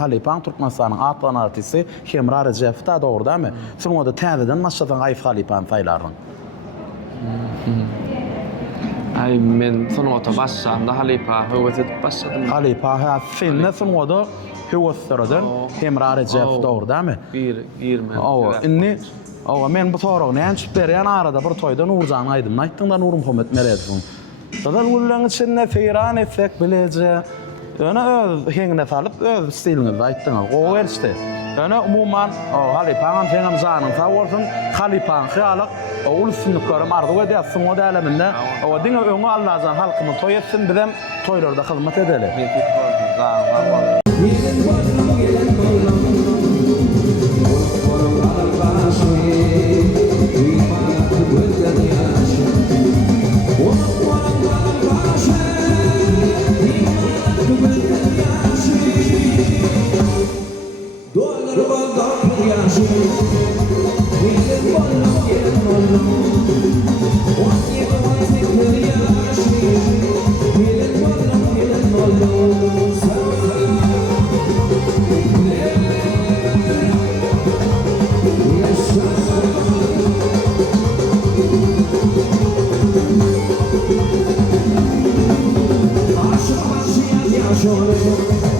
halipan Türkmenistan'ın atlan artisti Hemra Recep da doğru değil mi? Sonra da täzeden başlatan gaýyp halipan saýlaryn. Ay men sonuçta başlamda halipa höwet başladım. Halipa ha senne sonra da höwetlerden Hemra Recep doğru değil mi? Girme. Inni men bu soragyny näçip berýän arada bir toýda Nurjan aýdym. Aýtdyň da Nurum Homet meredin. Dadal gullan içinde feyran efek bilece. Öne öz heňine salyp öz stilini aýtdyň. O berişdi. Öne umuman halipan heňem zanyň sawolsun halipan hyýalyk ulusynlyklary mardy we diýersin o däleminde o diňe öňe Allah'dan halkymy toý etsin bizem toýlarda hyzmat edeli. Aşık başıya yaşıyor